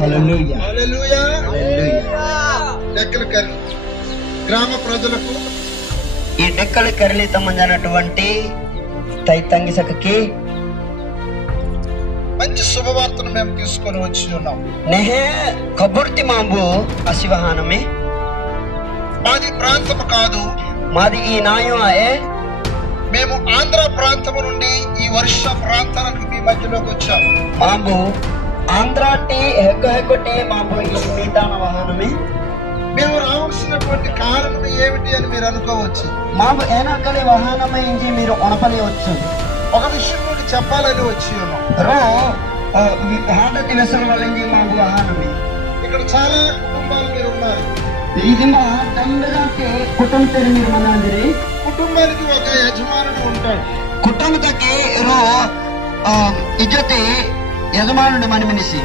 హల్లెలూయా హల్లెలూయా. హల్లెలూయా. డెక్కల curry గ్రామ ప్రజలకు ఈ డెక్కల కర్లి సంబంధించినటువంటి తైతంగి సఖకి మంచి శుభవార్తను మేము తీసుకొని వచ్చి ఉన్నాం. నెహే కబుర్తి మాంబు అశివహానమే మాది ప్రాంతం కాదు, మాది ఈ నాయం ఆయే. మేము ఆంధ్ర ప్రాంతము నుండి ఈ వర్ష ప్రాంతానికి మీ మధ్యలోకి వచ్చాము. మాంబు ఆంధ్రాటి హెక్కటి మాంబు ఈ మీటాన వాహనమే. మేము రావాల్సినటువంటి కారణం ఏమిటి అని మీరు అనుకోవచ్చు. మాంబు ఏనాకలి వాహనమే ఇంజి మీరు ఉణపలి వచ్చు. ఒక విషయం మీకు చెప్పాలని వచ్చి ఉన్నాం. రో హాడతి వెసల వాళ్ళంజి మాంబు వాహనమే. ఇక్కడ చాలా కుటుంబాలు మీరు ఉన్నారు. ఇది మా తండ్రి కుటుంబం మీరు మనందిరి. కుటుంబానికి ఒక యజమానుడు ఉంటాడు. కుటుంబకి రో ఇజ్జతి యజమానుడు మనమినిసి